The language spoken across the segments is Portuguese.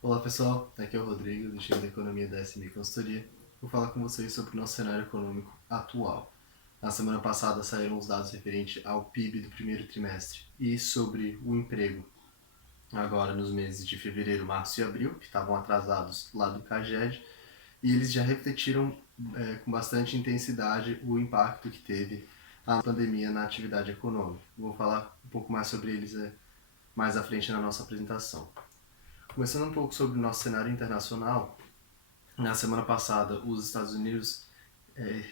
Olá pessoal, aqui é o Rodrigo, do time da Economia da SMI Consultoria. Vou falar com vocês sobre o nosso cenário econômico atual. Na semana passada saíram os dados referentes ao PIB do primeiro trimestre e sobre o emprego, agora nos meses de fevereiro, março e abril, que estavam atrasados lá do CAGED, e eles já refletiram com bastante intensidade o impacto que teve a pandemia na atividade econômica. Vou falar um pouco mais sobre eles mais à frente na nossa apresentação. Começando um pouco sobre o nosso cenário internacional, na semana passada os Estados Unidos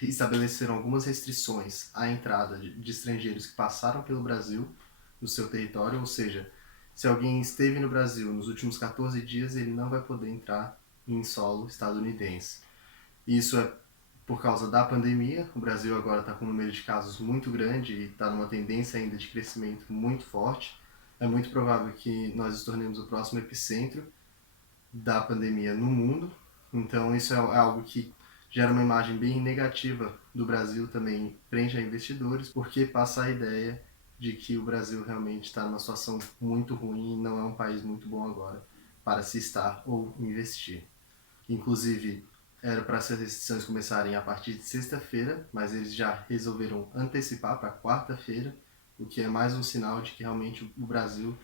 estabeleceram algumas restrições à entrada de estrangeiros que passaram pelo Brasil no seu território, ou seja, se alguém esteve no Brasil nos últimos 14 dias, ele não vai poder entrar em solo estadunidense. Isso é por causa da pandemia. O Brasil agora está com um número de casos muito grande e está numa tendência ainda de crescimento muito forte. É muito provável que nós nos tornemos o próximo epicentro da pandemia no mundo. Então isso é algo que gera uma imagem bem negativa do Brasil também frente a investidores, porque passa a ideia de que o Brasil realmente está numa situação muito ruim e não é um país muito bom agora para se estar ou investir. Inclusive, era para essas restrições começarem a partir de sexta-feira, mas eles já resolveram antecipar para quarta-feira, o que é mais um sinal de que realmente o Brasil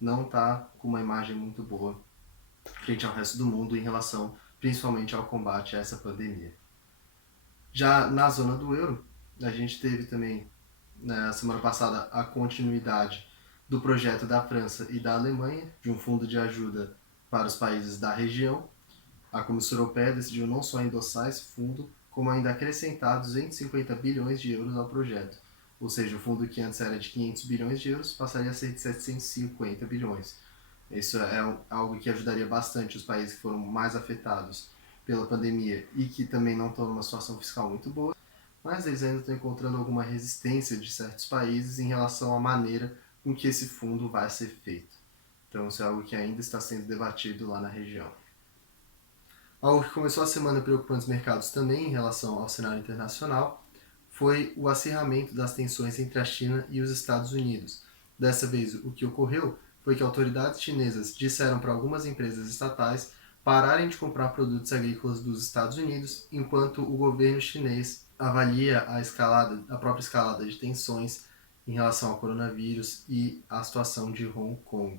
não está com uma imagem muito boa frente ao resto do mundo em relação principalmente ao combate a essa pandemia. Já na zona do euro, a gente teve também na semana passada a continuidade do projeto da França e da Alemanha de um fundo de ajuda para os países da região. A Comissão Europeia decidiu não só endossar esse fundo, como ainda acrescentar 250 bilhões de euros ao projeto. Ou seja, o fundo que antes era de 500 bilhões de euros passaria a ser de 750 bilhões. Isso é algo que ajudaria bastante os países que foram mais afetados pela pandemia e que também não estão numa situação fiscal muito boa, mas eles ainda estão encontrando alguma resistência de certos países em relação à maneira com que esse fundo vai ser feito. Então isso é algo que ainda está sendo debatido lá na região. Algo que começou a semana preocupando os mercados também em relação ao cenário internacional foi o acirramento das tensões entre a China e os Estados Unidos. Dessa vez, o que ocorreu foi que autoridades chinesas disseram para algumas empresas estatais pararem de comprar produtos agrícolas dos Estados Unidos, enquanto o governo chinês avalia a própria escalada de tensões em relação ao coronavírus e à situação de Hong Kong.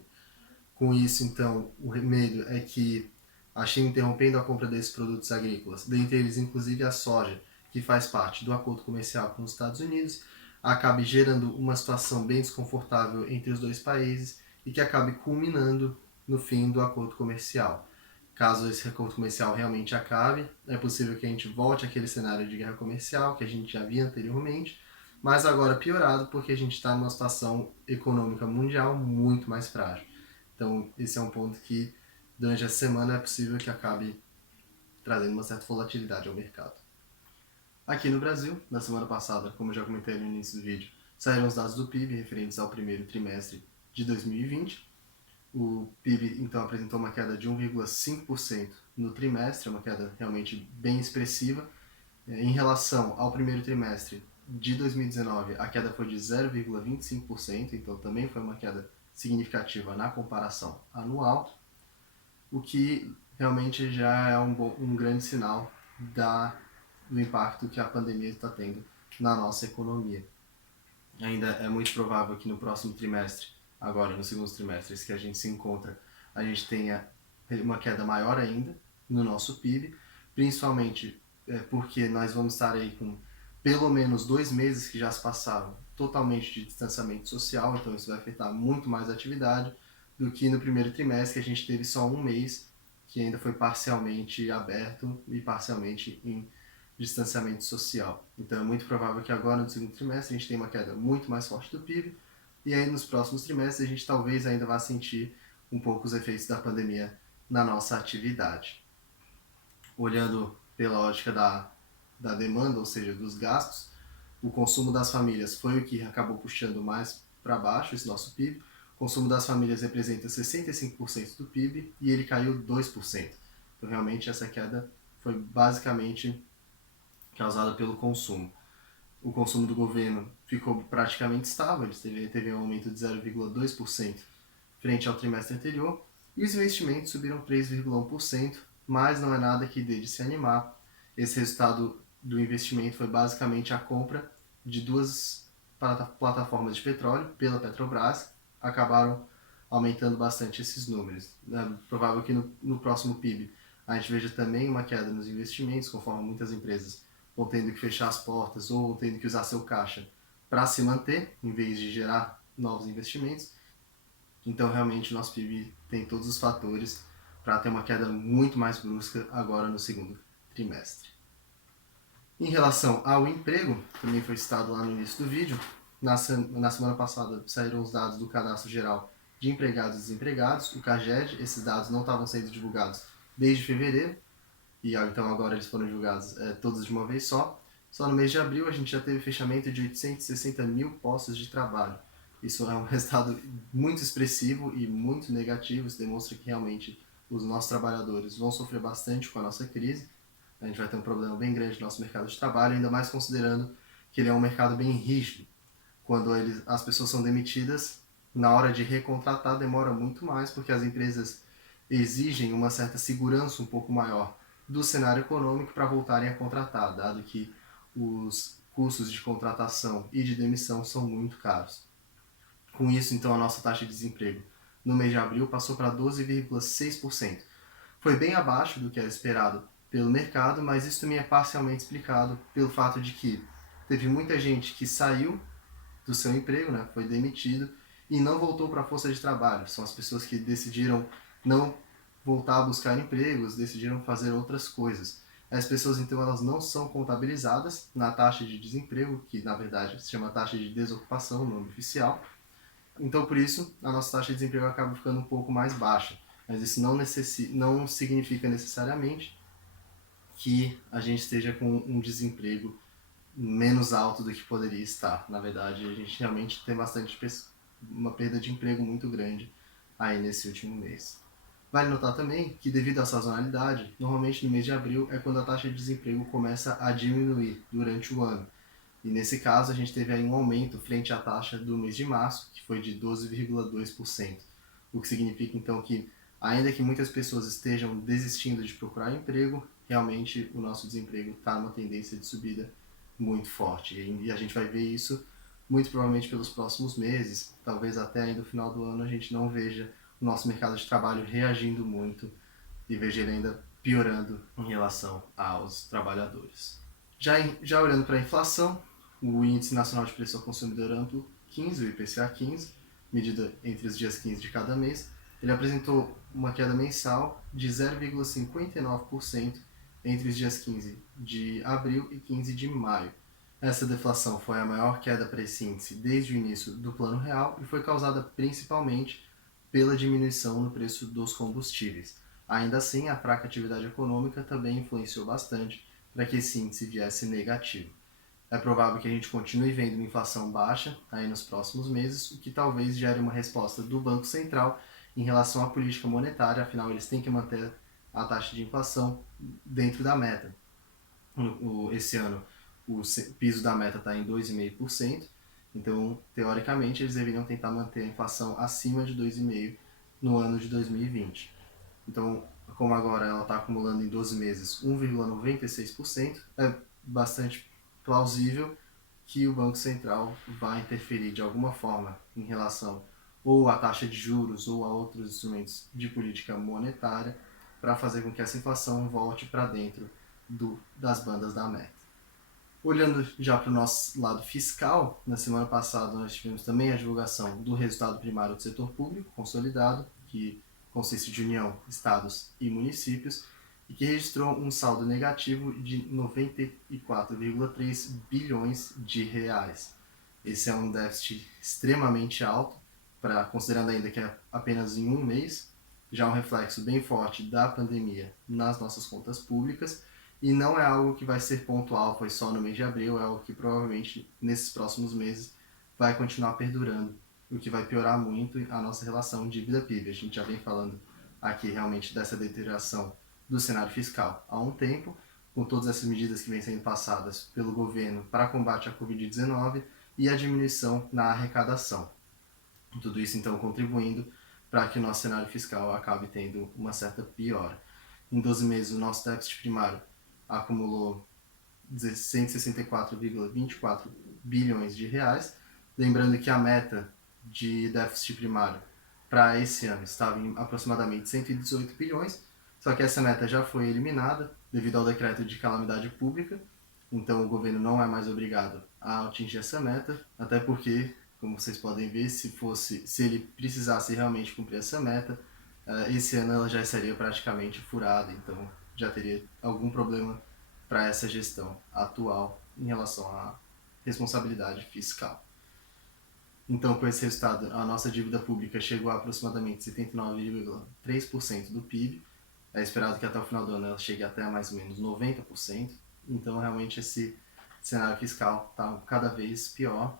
Com isso, então, o medo é que a China interrompendo a compra desses produtos agrícolas, dentre eles inclusive a soja, que faz parte do acordo comercial com os Estados Unidos, acabe gerando uma situação bem desconfortável entre os dois países e que acabe culminando no fim do acordo comercial. Caso esse acordo comercial realmente acabe, é possível que a gente volte àquele cenário de guerra comercial que a gente já via anteriormente, mas agora piorado porque a gente está numa situação econômica mundial muito mais frágil. Então, esse é um ponto que durante a semana é possível que acabe trazendo uma certa volatilidade ao mercado. Aqui no Brasil, na semana passada, como eu já comentei no início do vídeo, saíram os dados do PIB referentes ao primeiro trimestre de 2020. O PIB então apresentou uma queda de 1,5% no trimestre, uma queda realmente bem expressiva. Em relação ao primeiro trimestre de 2019, a queda foi de 0,25%, então também foi uma queda significativa na comparação anual, o que realmente já é um grande sinal do impacto que a pandemia está tendo na nossa economia. Ainda é muito provável que no próximo trimestre, agora no segundo trimestre que a gente se encontra, a gente tenha uma queda maior ainda no nosso PIB, principalmente porque nós vamos estar aí com pelo menos 2 meses que já se passaram totalmente de distanciamento social, então isso vai afetar muito mais a atividade do que no primeiro trimestre, que a gente teve só um mês que ainda foi parcialmente aberto e parcialmente em distanciamento social. Então é muito provável que agora no segundo trimestre a gente tenha uma queda muito mais forte do PIB e aí nos próximos trimestres a gente talvez ainda vá sentir um pouco os efeitos da pandemia na nossa atividade. Olhando pela ótica da demanda, ou seja, dos gastos, o consumo das famílias foi o que acabou puxando mais para baixo esse nosso PIB. O consumo das famílias representa 65% do PIB e ele caiu 2%. Então realmente essa queda foi basicamente causada pelo consumo. O consumo do governo ficou praticamente estável, ele teve um aumento de 0,2% frente ao trimestre anterior, e os investimentos subiram 3,1%, mas não é nada que dê de se animar. Esse resultado do investimento foi basicamente a compra de duas plataformas de petróleo pela Petrobras, acabaram aumentando bastante esses números. É provável que no próximo PIB a gente veja também uma queda nos investimentos, conforme muitas empresas vão tendo que fechar as portas ou vão tendo que usar seu caixa para se manter, em vez de gerar novos investimentos. Então, realmente, o nosso PIB tem todos os fatores para ter uma queda muito mais brusca agora no segundo trimestre. Em relação ao emprego, também foi citado lá no início do vídeo, na semana passada saíram os dados do Cadastro Geral de Empregados e Desempregados, o CAGED. Esses dados não estavam sendo divulgados desde fevereiro, e então agora eles foram divulgados todos de uma vez só. Só no mês de abril a gente já teve fechamento de 860 mil postos de trabalho. Isso é um resultado muito expressivo e muito negativo. Isso demonstra que realmente os nossos trabalhadores vão sofrer bastante com a nossa crise. A gente vai ter um problema bem grande no nosso mercado de trabalho, ainda mais considerando que ele é um mercado bem rígido. Quando as pessoas são demitidas, na hora de recontratar demora muito mais, porque as empresas exigem uma certa segurança um pouco maior do cenário econômico para voltarem a contratar, dado que os custos de contratação e de demissão são muito caros. Com isso, então, a nossa taxa de desemprego no mês de abril passou para 12,6%. Foi bem abaixo do que era esperado pelo mercado, mas isso também é parcialmente explicado pelo fato de que teve muita gente que saiu do seu emprego, né, foi demitido e não voltou para a força de trabalho. São as pessoas que decidiram não voltar a buscar empregos, decidiram fazer outras coisas. As pessoas, então, elas não são contabilizadas na taxa de desemprego, que na verdade se chama taxa de desocupação, o nome oficial. Então, por isso, a nossa taxa de desemprego acaba ficando um pouco mais baixa. Mas isso não significa necessariamente que a gente esteja com um desemprego menos alto do que poderia estar. Na verdade, a gente realmente tem uma perda de emprego muito grande aí nesse último mês. Vale notar também que, devido à sazonalidade, normalmente no mês de abril é quando a taxa de desemprego começa a diminuir durante o ano. E nesse caso a gente teve aí um aumento frente à taxa do mês de março, que foi de 12,2%. O que significa então que, ainda que muitas pessoas estejam desistindo de procurar emprego, realmente o nosso desemprego está numa tendência de subida muito forte. E a gente vai ver isso muito provavelmente pelos próximos meses, talvez até ainda no final do ano a gente não veja o nosso mercado de trabalho reagindo muito e veja ele ainda piorando em relação aos trabalhadores. Já olhando para a inflação, o Índice Nacional de Preço ao Consumidor Amplo 15, o IPCA 15, medida entre os dias 15 de cada mês, ele apresentou uma queda mensal de 0,59% entre os dias 15 de abril e 15 de maio. Essa deflação foi a maior queda para esse índice desde o início do Plano Real e foi causada principalmente pela diminuição no preço dos combustíveis. Ainda assim, a fraca atividade econômica também influenciou bastante para que esse índice viesse negativo. É provável que a gente continue vendo uma inflação baixa aí nos próximos meses, o que talvez gere uma resposta do Banco Central em relação à política monetária, afinal eles têm que manter a taxa de inflação dentro da meta. Esse ano o piso da meta está em 2,5%, então teoricamente eles deveriam tentar manter a inflação acima de 2,5% no ano de 2020. Então, como agora ela está acumulando em 12 meses 1,96%, é bastante plausível que o Banco Central vai interferir de alguma forma em relação ou à taxa de juros ou a outros instrumentos de política monetária para fazer com que essa inflação volte para dentro das bandas da meta. Olhando já para o nosso lado fiscal, na semana passada nós tivemos também a divulgação do resultado primário do setor público consolidado, que consiste de União, Estados e municípios, e que registrou um saldo negativo de 94,3 bilhões de reais. Esse é um déficit extremamente alto, considerando ainda que é apenas em um mês, já um reflexo bem forte da pandemia nas nossas contas públicas, e não é algo que vai ser pontual, foi só no mês de abril, é algo que provavelmente nesses próximos meses vai continuar perdurando, o que vai piorar muito a nossa relação dívida-PIB. A gente já vem falando aqui realmente dessa deterioração do cenário fiscal há um tempo, com todas essas medidas que vêm sendo passadas pelo governo para combate à Covid-19 e a diminuição na arrecadação. Tudo isso, então, contribuindo para que o nosso cenário fiscal acabe tendo uma certa piora. Em 12 meses, o nosso déficit primário acumulou 164,24 bilhões de reais. Lembrando que a meta de déficit primário para esse ano estava em aproximadamente 118 bilhões, só que essa meta já foi eliminada devido ao decreto de calamidade pública, então o governo não é mais obrigado a atingir essa meta, até porque, como vocês podem ver, se ele precisasse realmente cumprir essa meta, esse ano ela já estaria praticamente furada, então já teria algum problema para essa gestão atual em relação à responsabilidade fiscal. Então, com esse resultado, a nossa dívida pública chegou a aproximadamente 79,3% do PIB. É esperado que até o final do ano ela chegue até mais ou menos 90%. Então, realmente, esse cenário fiscal está cada vez pior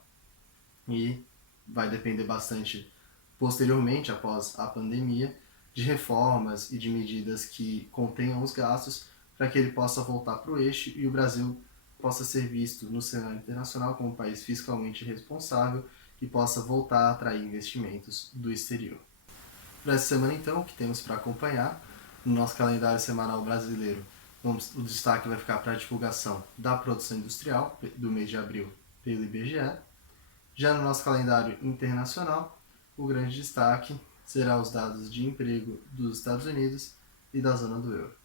e vai depender bastante, posteriormente, após a pandemia, de reformas e de medidas que contenham os gastos para que ele possa voltar para o eixo e o Brasil possa ser visto no cenário internacional como um país fiscalmente responsável e possa voltar a atrair investimentos do exterior. Para essa semana, então, o que temos para acompanhar? No nosso calendário semanal brasileiro, o destaque vai ficar para a divulgação da produção industrial do mês de abril pelo IBGE. Já no nosso calendário internacional, o grande destaque será os dados de emprego dos Estados Unidos e da zona do euro.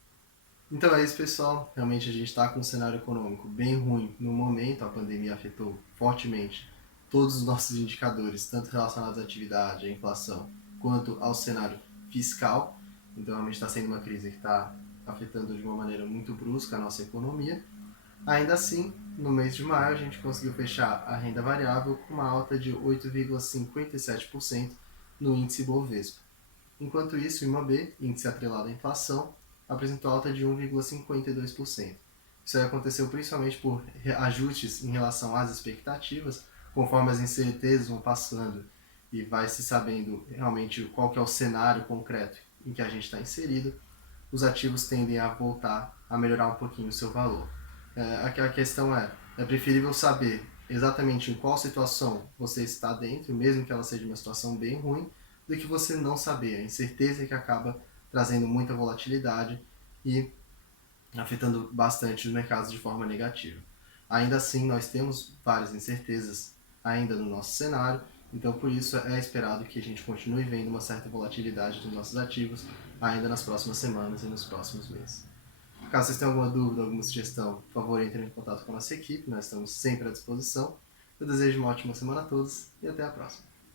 Então é isso, pessoal. Realmente a gente está com um cenário econômico bem ruim no momento. A pandemia afetou fortemente todos os nossos indicadores, tanto relacionados à atividade, à inflação, quanto ao cenário fiscal. Então realmente está sendo uma crise que está afetando de uma maneira muito brusca a nossa economia. Ainda assim, no mês de maio, a gente conseguiu fechar a renda variável com uma alta de 8,57% no índice Bovespa. Enquanto isso, o IMAB, índice atrelado à inflação, apresentou alta de 1,52%. Isso aconteceu principalmente por ajustes em relação às expectativas, conforme as incertezas vão passando e vai se sabendo realmente qual que é o cenário concreto em que a gente está inserido, os ativos tendem a voltar a melhorar um pouquinho o seu valor. A questão é preferível saber exatamente em qual situação você está dentro, mesmo que ela seja uma situação bem ruim, do que você não saber. A incerteza que acaba trazendo muita volatilidade e afetando bastante os mercados de forma negativa. Ainda assim, nós temos várias incertezas ainda no nosso cenário, então por isso é esperado que a gente continue vendo uma certa volatilidade dos nossos ativos ainda nas próximas semanas e nos próximos meses. Caso vocês tenham alguma dúvida, alguma sugestão, por favor, entrem em contato com a nossa equipe, nós estamos sempre à disposição. Eu desejo uma ótima semana a todos e até a próxima.